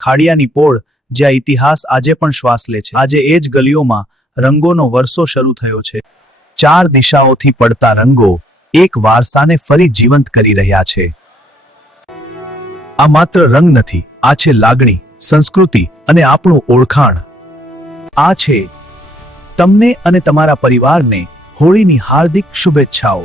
ખાડિયાની પોળ, જ્યાં ઇતિહાસ આજે પણ શ્વાસ લે છે. આજે એ જ ગલીઓમાં રંગોનો વરસો શરૂ થયો છે. ચાર દિશાઓથી પડતા રંગો એક વારસાને ફરી જીવંત કરી રહ્યા છે. આ માત્ર રંગ નથી, આ છે લાગણી, સંસ્કૃતિ અને આપણું ઓળખાણ. આ છે તમને અને તમારા પરિવારને હોળીની હાર્દિક શુભેચ્છાઓ.